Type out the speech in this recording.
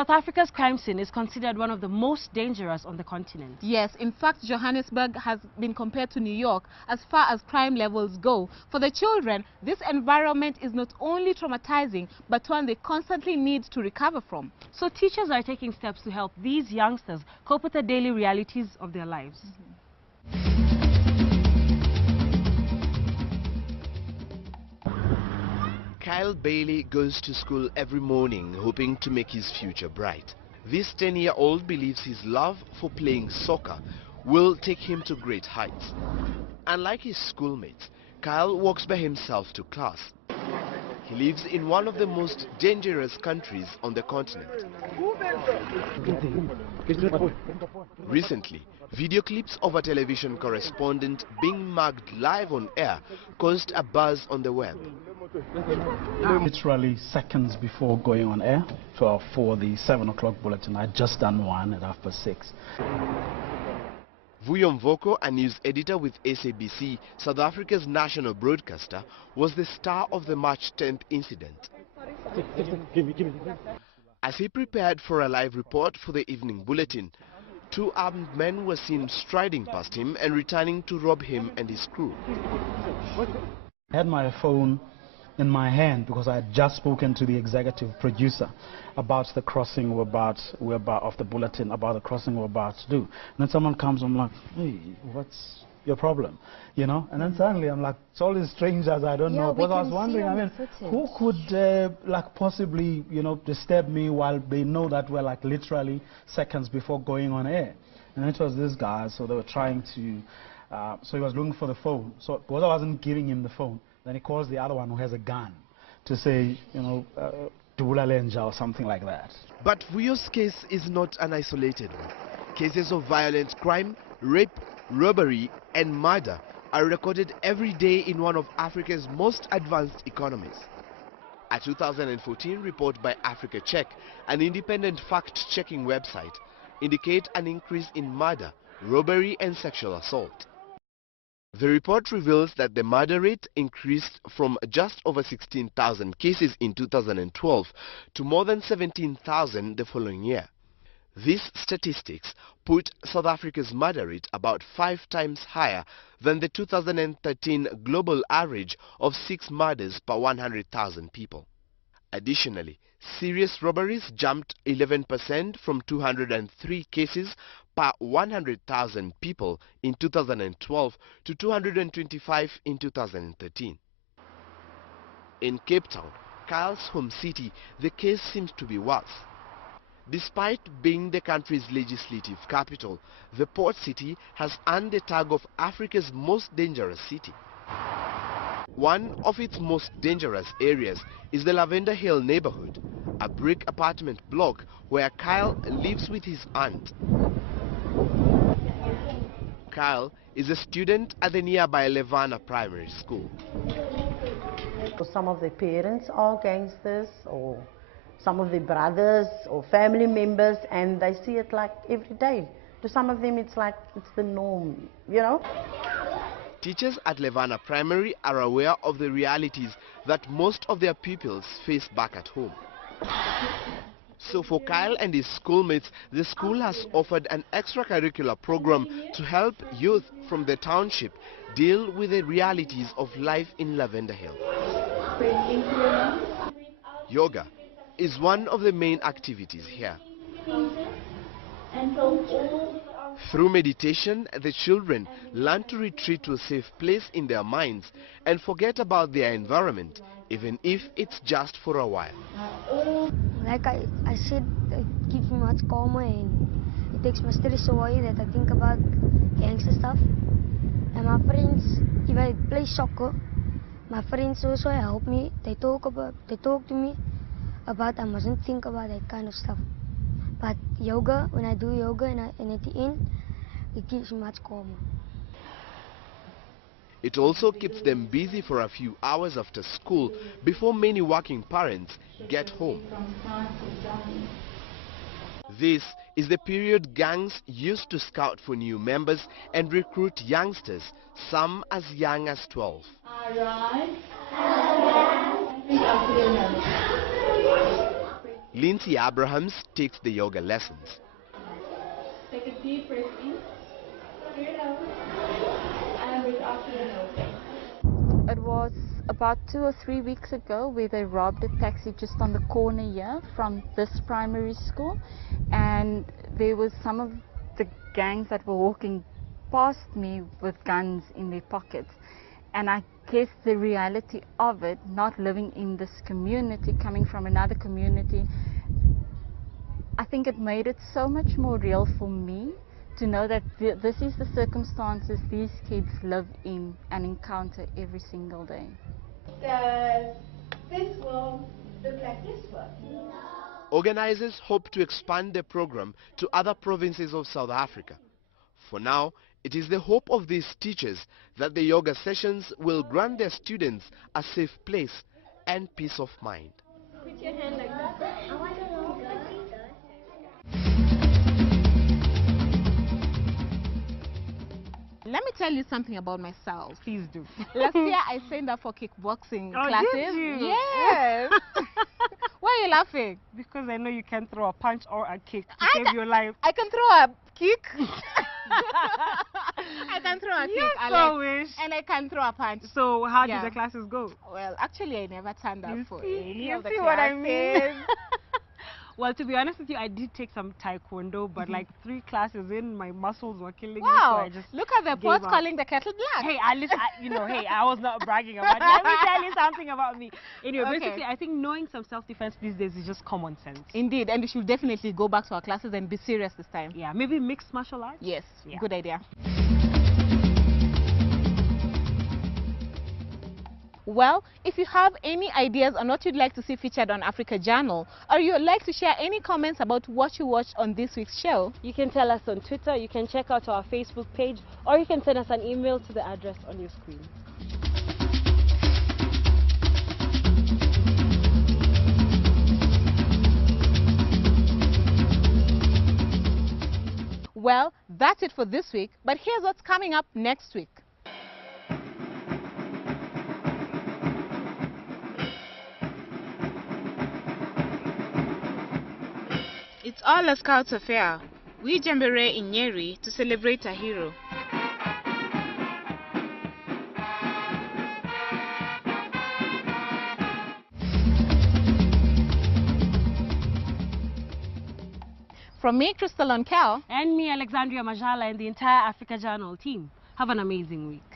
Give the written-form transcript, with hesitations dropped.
South Africa's crime scene is considered one of the most dangerous on the continent. Yes, in fact, Johannesburg has been compared to New York as far as crime levels go. For the children, this environment is not only traumatizing, but one they constantly need to recover from. So teachers are taking steps to help these youngsters cope with the daily realities of their lives. Kyle Bailey goes to school every morning hoping to make his future bright. This 10-year-old believes his love for playing soccer will take him to great heights. Unlike his schoolmates, Kyle walks by himself to class. He lives in one of the most dangerous countries on the continent. Recently, video clips of a television correspondent being mugged live on air caused a buzz on the web. Literally seconds before going on air for the 7 o'clock bulletin, I'd just done one at 6:30. Vuyo Mvoko, a news editor with SABC, South Africa's national broadcaster, was the star of the March 10th incident. As he prepared for a live report for the evening bulletin, 2 armed men were seen striding past him and returning to rob him and his crew. I had my phone in my hand because I had just spoken to the executive producer about the crossing of the bulletin, about the crossing we're about to do. And then someone comes, I'm like, hey, what's your problem? You know? And then suddenly I'm like, it's all these strangers I don't know. But I was wondering, I mean, who could like possibly, you know, disturb me while they know that we're like literally seconds before going on air? And it was this guy, so they were trying to, so he was looking for the phone. So because I wasn't giving him the phone, then he calls the other one who has a gun to say, you know, Dubula Lenja or something like that. But Vuyo's case is not an isolated one. Cases of violent crime, rape, robbery and murder are recorded every day in one of Africa's most advanced economies. A 2014 report by Africa Check, an independent fact-checking website, indicate an increase in murder, robbery and sexual assault. The report reveals that the murder rate increased from just over 16,000 cases in 2012 to more than 17,000 the following year. These statistics put South Africa's murder rate about 5 times higher than the 2013 global average of 6 murders per 100,000 people. Additionally, serious robberies jumped 11% from 203 cases per 100,000 people in 2012 to 225 in 2013. In Cape Town, Kyle's home city, the case seems to be worse. Despite being the country's legislative capital, the port city has earned the tag of Africa's most dangerous city. One of its most dangerous areas is the Lavender Hill neighborhood, a brick apartment block where Kyle lives with his aunt. Kyle is a student at the nearby Levana Primary School. Some of the parents are gangsters, or some of the brothers or family members, and they see it like every day. To some of them it's like it's the norm, you know. Teachers at Levana Primary are aware of the realities that most of their pupils face back at home. So for Kyle and his schoolmates, the school has offered an extracurricular program to help youth from the township deal with the realities of life in Lavender Hill. Yoga is one of the main activities here. Through meditation, the children learn to retreat to a safe place in their minds and forget about their environment, even if it's just for a while. Like I said, it keeps me much calmer and it takes my stress away that I think about gangster stuff. And my friends, if I play soccer, my friends also help me. They talk to me about I mustn't think about that kind of stuff. But yoga, when I do yoga and at the end, it keeps me much calmer. It also keeps them busy for a few hours after school before many working parents get home. This is the period gangs used to scout for new members and recruit youngsters, some as young as 12. Lindsay Abrahams takes the yoga lessons. Take a deep breath in through your nose and breathe out through the nose. It was about 2 or 3 weeks ago where they robbed a taxi just on the corner here from this primary school, and there was some of the gangs that were walking past me with guns in their pockets. And I guess the reality of it, not living in this community, coming from another community, I think it made it so much more real for me to know that this is the circumstances these kids live in and encounter every single day. Does this world look like this world? Organizers hope to expand the program to other provinces of South Africa. For now, it is the hope of these teachers that the yoga sessions will grant their students a safe place and peace of mind. Put your hand like that. I want to know. Let me tell you something about myself. Please do. Last year I signed up for kickboxing Oh, classes. did you? Yes. Why are you laughing? Because I know you can throw a punch or a kick to I save your life. I can throw a kick. I can throw a kick, Yes, Alex, so wish. and I can throw a punch. So how Yeah. did the classes go? Well, actually, I never turned up You for see- any you of the see classes. what I mean? Well, to be honest with you, I did take some taekwondo, but like 3 classes in, my muscles were killing me, so Wow! I just Look at the gave post up. calling the kettle black. Hey, at least, hey, I was not bragging about it. Let me tell you something about me. Anyway, Okay. basically, I think knowing some self-defense these days is just common sense. Indeed, and we should definitely go back to our classes and be serious this time. Yeah, maybe mixed martial arts? Yes, Yeah. good idea. Well, if you have any ideas on what you'd like to see featured on Africa Journal, or you'd like to share any comments about what you watched on this week's show, You can tell us on Twitter, you can check out our Facebook page, or you can send us an email to the address on your screen. well, that's it for this week, but here's what's coming up next week. It's all a Scouts affair. We jamboree in Nyeri to celebrate a hero. From me, Crystal Onkel. And me, Alexandria Majala, and the entire Africa Journal team. Have an amazing week.